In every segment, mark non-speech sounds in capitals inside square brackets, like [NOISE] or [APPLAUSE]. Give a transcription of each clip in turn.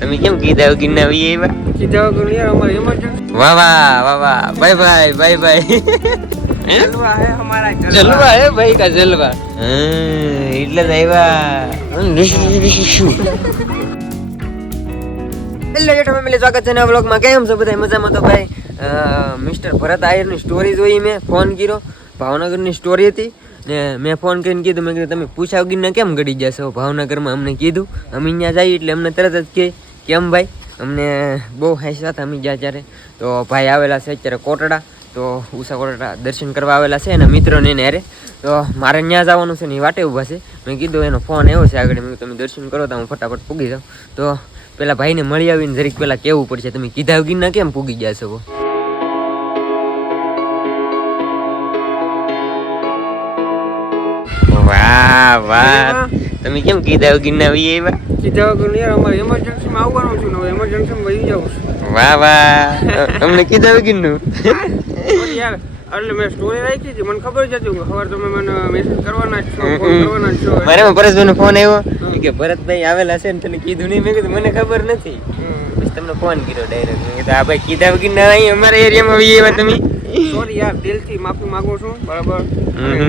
તમે કેમ કીધા ગિરના આવી એવા કીધા વગર યાર અમારે emergency. વાહ વાહ વાહ વાહ. Bye bye bye bye. જલવા હે હમારા જલવા હે ભાઈ કા જલવા? હા એટલે જ આવ્યા. હેલો જેઠા ફેમિલી સ્વાગત છે નવા બ્લોગમાં કેમ છો બધા? મજામાં તો ભાઈ? મિસ્ટર ભરત આયરની સ્ટોરી જોઈ મેં ફોન કર્યો. ભાવનગરની સ્ટોરી હતી. ને મેં ફોન કરીને કીધું મેં કીધું તમે પૂછા ગીરને કેમ ગડી જશો? ભાવનગરમાં અમને કીધું. અમે અહીંયા જઈએ એટલે અમને તરત જ કહે કેમ ભાઈ? અમને બહુ હેસા હતા અમે જ્યાં ત્યારે. તો ભાઈ આવેલા છે અત્યારે કોટડા. તો ઉષા કોટડા દર્શન કરવા આવેલા છે એના મિત્રોને એને અરે તો મારે ત્યાં જવાનું છે ને વાટે ઊભા છે. મેં કીધું એનો ફોન આવ્યો છે આગળ. મેં તમે દર્શન કરો તો હું ફટાફટ પૂગી જાઉં. તો પેલા ભાઈને મળી આવીને જરીક પેલા કેવું પડશે. તમે કીધા ગીરના કેમ પૂગી ગયા છો? વાહ વાહ. તમે કેમ કીધા ગીરના આવી આવ્યા? કીધા વગર યાર અમારે emergency માં આવવાનું છું ને હવે emergency માં વહી જાઉં છું. વાહ વાહ. અમને કીધા ગીરનું નું? યાર એટલે મેં સ્ટોરી રાખી હતી મને ખબર જ હતી કે ખબર તમે મને મેસેજ કરવાના જ છો ફોન કરવાના જ છો. મારે પરેશભાઈ ફોન આવ્યો. કે ભરતભાઈ આવેલા છે ને તને કીધું નહીં. મેં કીધું મને ખબર નથી. પછી તમને ફોન કર્યો ડાયરેક્ટ મેં કીધું આ ભાઈ કીધા વગર ના અહીં અમારા એરિયામાં આવી એવા તમે. સોરી યાર દિલથી માફી માંગુ છું બરાબર?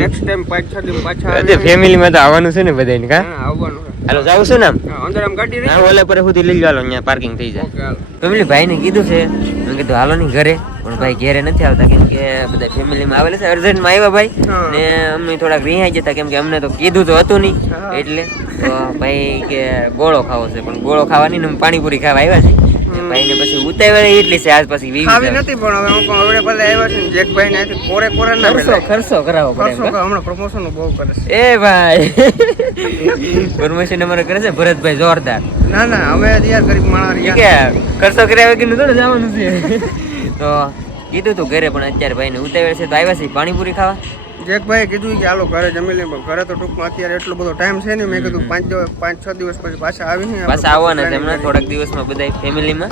નેક્સ્ટ ટાઈમ પાછા દિન પાછા અરે ફેમિલી માં તો આવવાનું છે ને બધાને કા? હા, આવવાનું હાલો જાવ છું ને અંદર આમ ગાડી રહી ઓલા પર સુધી લઈ જાલો અહીંયા પાર્કિંગ થઈ જાય. ફેમિલી ભાઈ ને કીધું છે મેં કીધું હાલો નહીં ઘરે. પણ ભાઈ ઘરે નથી આવતા કેમ કે બધા ફેમિલીમાં આવેલા છે અર્જન્ટમાં આવ્યા ભાઈ. ને અમે થોડાક રિહાઈ જતા કેમ કે અમને તો કીધું તો હતું નહીં. એટલે તો ભાઈ કે ગોળો ખાવો છે પણ ગોળો ખાવાની ને પાણીપુરી ખાવા આવ્યા છે ને ભાઈને પછી ઉતાવળ એટલી છે આજ પછી વીસ ખાવી નથી પણ હવે હું હવે ભલે આવ્યા છે ને જેકભાઈ ને કોરે કોરે ના ખર્ચો ખર્ચો કરાવો પડે હમણાં પ્રમોશન બહુ કરે છે? એ ભાઈ. પ્રમોશન અમારે કરે છે ભરતભાઈ જોરદાર. ના ના અમે યાર ગરીબ માણસ કે ખર્ચો કર્યા વગર થોડું જવાનું છે. તો કીધું તું ઘરે પણ અત્યારે ભાઈને ઉતાવળ છે તો આવ્યા છે પાણીપુરી ખાવા? જેકભાઈ કીધું કે હાલો ઘરે જમી લઈએ. ઘરે તો ટૂંકમાં અત્યારે એટલો બધો ટાઈમ છે ને મેં કીધું પાંચ પાંચ છ દિવસ પછી પાછા આવીને પાછા આવવાના છે હમણાં થોડાક દિવસમાં બધા ફેમિલીમાં.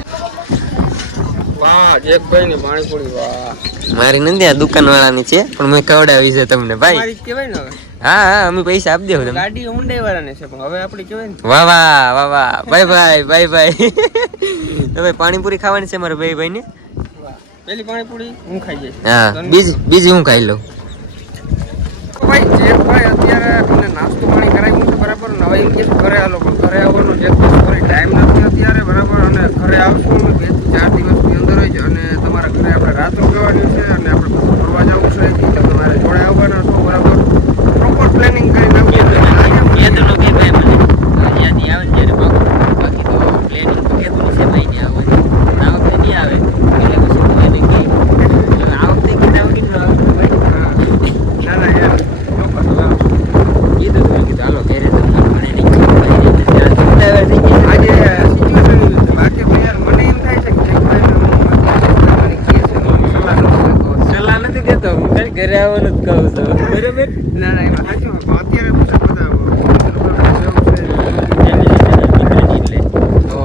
વાહ જેકભાઈ ની પાણીપુરી વાહ. મારી નથી આ દુકાન વાળાની છે પણ મેં કવડાવી છે તમને ભાઈ. મારી કહેવાય ને હવે. હા હા અમે પૈસા આપી દેવું તમને. ગાડી ઊંડાઈ વાળાની છે પણ હવે આપણી કહેવાય ને. વાહ વાહ વાહ વાહ. બાય ભાઈ બાય ભાઈ. તો ભાઈ પાણીપુરી ખાવાની છે મારા ભાઈ ભાઈ ને વાહ. પેલી પાણીપુરી હું ખાઈ જઈશ. હા બીજી બીજી હું ખાઈ લઉં? ભાઈ જેકભાઈ અત્યારે તમને નાસ્તો પાણી કરાવ્યું છે, બરાબર? નવા એમ ઘરે આવો, પણ ઘરે આવવાનો જેકભાઈ સોરી ટાઈમ નથી અત્યારે, બરાબર? અને ઘરે આવશું અમે બે ચાર દિવસની અંદર જ, અને તમારા ઘરે આપણે રાત રોકાવાની છે, અને આપણે ફરવા જવું છે કે તમે મારે જોડે આવવાના છો બરાબર પ્રોપર પ્લાનિંગ કરીને આવીએ તો આજે યાદ નો કઈ ભાઈ મને યાદી આવે ને ત્યારે પાકું બાકી તો પ્લેનિંગ તો કેતું છે ભાઈ ને આવવાની આ વખતે નહીં આવે એટલે પછી પ્લેનિંગ કઈ આ વખતે કીધા વગર નો આવે ભાઈ હા. ના ના યાર ચોક્કસ હવે આવશું. કીધું તું કીધું હાલો ઘરે તો મને નહીં ખબર ભાઈ ને ત્યાં ઉતાવળ થઈ ગઈ આજે સિચ્યુએશન એવી છે બાકી તો યાર મને એમ થાય છે કે જેકભાઈને હું અત્યારે મને કહે છે તો હું સલાહ નથી આપતો. સલાહ નથી દેતો આવવાનું જ કહું છું બરાબર? ના ના એમાં સાચું અત્યારે પૂછો બધા લીધી હતી તો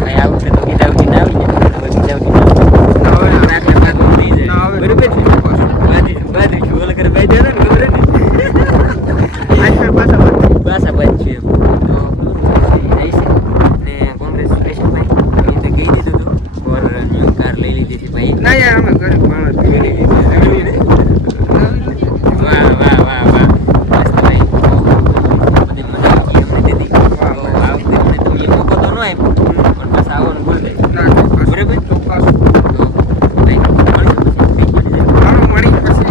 ભાઈ આ વખતે તો કીધા વગર ના આવી જાય હવે કીધા વગર ના આવે. ના હવે ના. આટલા ભાગમાં થઈ જાય. ના હવે બરોબર છે ચોક્કસ. બાજુ બાજુ છું ઓલા ઘરે બેઠા હતા ને ખબર હતી આજકાલ પાછા બધા. પાછા બંધ છે એમ. તો જઈ છે ને કોંગ્રેચ્યુલેશન ભાઈ એ તો કહી દીધું હતું ઓર ન્યુ કાર લઈ લીધી હતી ભાઈ ના યાર અમે ગરીબ માણસ છીએ. વાહ વાહ વાહ વાહ મસ્ત ભાઈ બધી મજા આવી ગઈ અમને દીધી તો વાહ, વાહ. આ વખતે મને તમને મોકો તો ન આપ્યો પણ પાછા આવવાનું બોલે ના, ચોક્કસ. બરાબર? ચોક્કસ. તો ભાઈ મળશું પછી કઈ મળી જાય. હાલો, મળી પછી.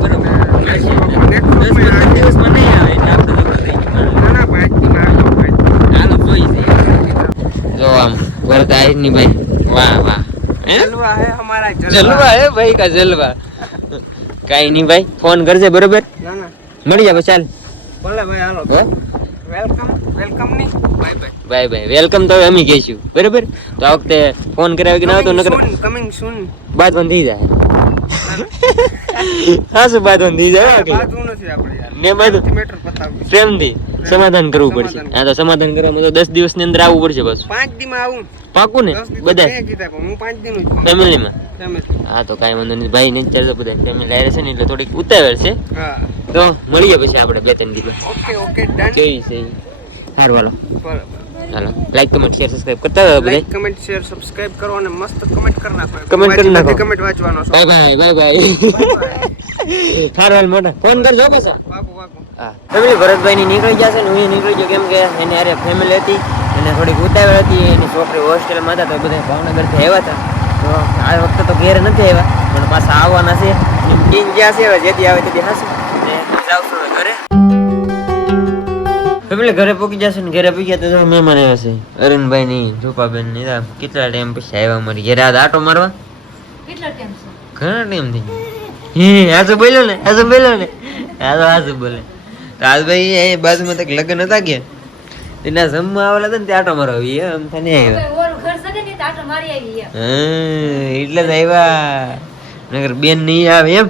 બરોબર next મળશે. vlog- next દસ vlog માં પંદર દિવસમાં નહીં આવે એટલે આપણે તો થઈ ગયું ના, ના, ભાઈ, આજથી મારે તો ભાઈ. હાલો જોઈ છે જો આમ વરદાયની ભાઈ વાહ વાહ હે જલવા હે હમારા જલવા હે ભાઈ કા જલવા કાઈ નહીં ભાઈ ફોન કરજે બરોબર ના ના મળી જાય ચાલ ભલે ભાઈ હાલો હે welcome વેલકમની bye bye bye bye welcome તો હવે અમે કહીશું બરોબર તો આ વખતે ફોન કર્યા વગર ના આવતો નકર કમિંગ સૂન બાદ બંધ થઈ જાય હા શું બાદ બંધ થઈ જાય હો બાજુ નથી આપણે યાર ને બાજુ મેટર પતાવું પ્રેમથી સમાધાન કરવું પડશે. હા તો સમાધાન કરવામાં તો દસ દિવસની અંદર આવવું પડશે બસ પાંચ દી આવું. પાકું ને? બધા? હું પાંચ દિન ફેમિલીમાં? હા તો કાંઈ વાંધો નહીં. ભાઈ ને ચાર તો બધા ફેમિલી આવે છે ને એટલે થોડીક ઉતાવળ છે. તો મળીએ પછી આપણે બે ત્રણ દિવસ. Okay okay done. કેવી છે સારું હાલો. લાઈક કમેન્ટ શેર સબસ્ક્રાઇબ કરતા રહો બધા. કમેન્ટ શેર સબસ્ક્રાઇબ કરો અને મસ્ત કમેન્ટ કરી નાખો. કમેન્ટ કરી નાખો. કમેન્ટ વાંચવાનો બાય બાય બાય બાય સારું હાલ મોટા. ફોન કરજો પાછા. ફેમિલી ભરતભાઈની નીકળી જશે છે ને હું નીકળી ગયો કેમ કે એની અરે ફેમિલી હતી એને થોડીક ઉતાવળ હતી એની છોકરી હોસ્ટેલમાં હતા તો બધા ભાવનગરથી આવ્યા હતા. તો આ વખતે તો ઘેર નથી આવ્યા પણ પાછા આવવાના છે. મીટિંગ જ્યાં છે હવે જેથી આવે તેથી હાશે ને જાઉં ઘરે. ફેમિલી ઘરે પહોંચી જશે ને ઘરે પહોંચ્યા તો મહેમાન આવ્યા છે. અરુણભાઈ ની જોપાબેનની કેટલા ટાઈમ પછી આવ્યા મારી ઘરે? આ આટો મારવા? કેટલા ટાઈમ ઘણા ટાઈમ થઈ ગયો હે આજો બોલ્યો ને આજો બોલ્યો ને. આજો આ બોલે. તો એ અહીં બાજુમાં તક લગ્ન હતા કે? એના જમવા આવેલા હતા ને ત્યાં આટો મારવા આવી એમ થઈને આવ્યા? કોઈ ઓલું ઘર સગે ને તો આટો મારી આવી એમ. હા એટલે જ આવ્યા. નગર બેન નહીં આવે એમ?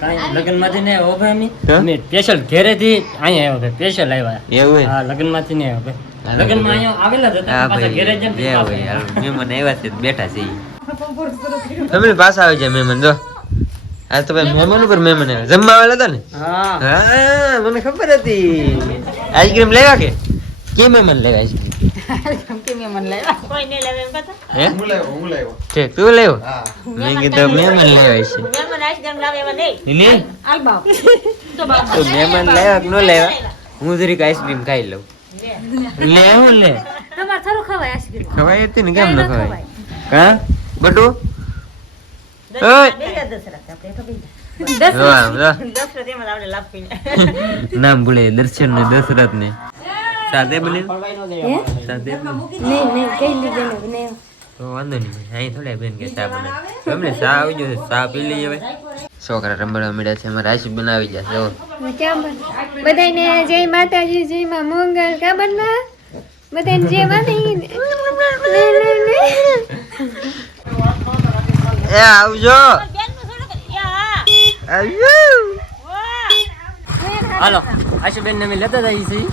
કાંઈ લગ્નમાંથી ને આવ્યો ભાઈ અમે? સ્પેશિયલ ઘરેથી અહીંયા આવ્યો ભાઈ સ્પેશિયલ આવ્યા. એવું હા લગ્નમાંથી ને આવ્યો ભાઈ. લગ્નમાં અહીંયા આવેલા જ હતા પાછા ઘરે જેમ જે હોય હાલો, આવ્યા છે બેઠા છે. તમે પાછા આવી જાય મહેમાન જો. આજ તો ભાઈ મહેમાન ઉપર મહેમાન આવ્યા જમવા આવેલા હતા ને? હા. હા મને ખબર હતી. આઈસ્ક્રીમ લેવા કે? કે મહેમાન લેવા આઈસ્ક્રીમ કોઈ નહીં લાવે એમ કહેતા. હે? હું લાવ્યો હું લાવ્યો ઠીક તું લેવો? હા. મેં કીધું મહેમાન લેવા છે. મહેમાન આઈસ્ક્રીમ લાવે એવા નહીં. લે હાલ બાપ. [LAUGHS] તો બાપ. તો મહેમાન લેવા કે ન લેવા? હું જરીક આઈસ્ક્રીમ ખાઈ લઉં. લે હું લે. તમારે ખવાય હતી ને કેમ ન ન ખવાય. હા? બટુ? નામ ભૂલે દર્શન ને દશરથ ને સાથે બને સાથે વાંધો નહીં અહીં થોડા બેન કે ચા બને ગમે ચા આવી જશે ચા પી લઈએ હવે છોકરા રમવા મળ્યા છે અમારે આશી બનાવી જશે હો બધાને જય માતાજી જય માં મંગલ ખબર ના બધાને જય માતાજી એ આવજો. આવજો. હાલો આશુબેન ને અમે લેતા જઈએ છીએ.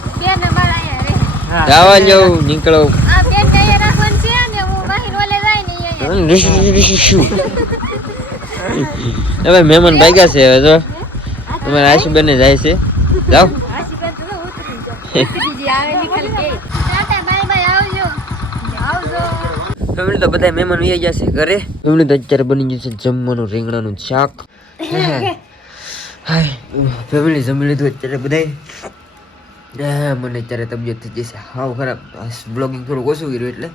જવા જવું નીકળો. આ બેન ને અહીંયા રાખવાનું છે ને હું બહાર ઓલે ને અહીંયા. હવે મહેમાન ભાગ્યા છે હવે જો. તમારે આશુબેન ને જાય છે. જાઓ બીજી આવે નીકળ કે ટાટા બાય બાય આવજો આવજો ફેમિલી તો બધા મહેમાન વહી ગયા છે ઘરે. ફેમિલી તો અત્યારે બની ગયું છે જમવાનું રીંગણાનું શાક. હાય ફેમિલી જમી લીધું અત્યારે બધાય. મને અત્યારે તબિયત થઈ જશે હાવ ખરાબ. બ્લોગિંગ થોડું ઓછું કર્યું એટલે.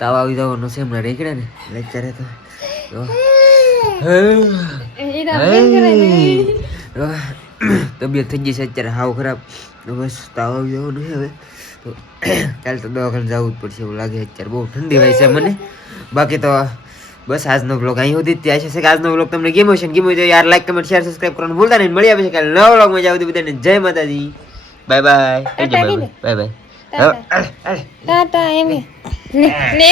તાવ આવી જવાનો છે હમણાં રેકડે ને. એટલે અત્યારે તો. તબિયત થઈ છે અત્યારે. હાવ ખરાબ. બસ તાવ આવી જવાનું છે હવે. તો કાલે તો દવાખાને જવું જ પડશે એવું લાગે અત્યારે. બહુ ઠંડી હોય છે મને. બાકી તો બસ આજનો બ્લોગ અહીં સુધી ત્યાં છે. કે આજનો બ્લોગ તમને ગેમ છે ને હોય તો યાર લાઈક કમેન્ટ શેર સબસ્ક્રાઈબ કરવાનું ભૂલતા નહીં. મળી આવે છે કાલે નવા બ્લોગમાં જાવ બધાને જય માતાજી. Bye bye bye bye bye tata એમ. ને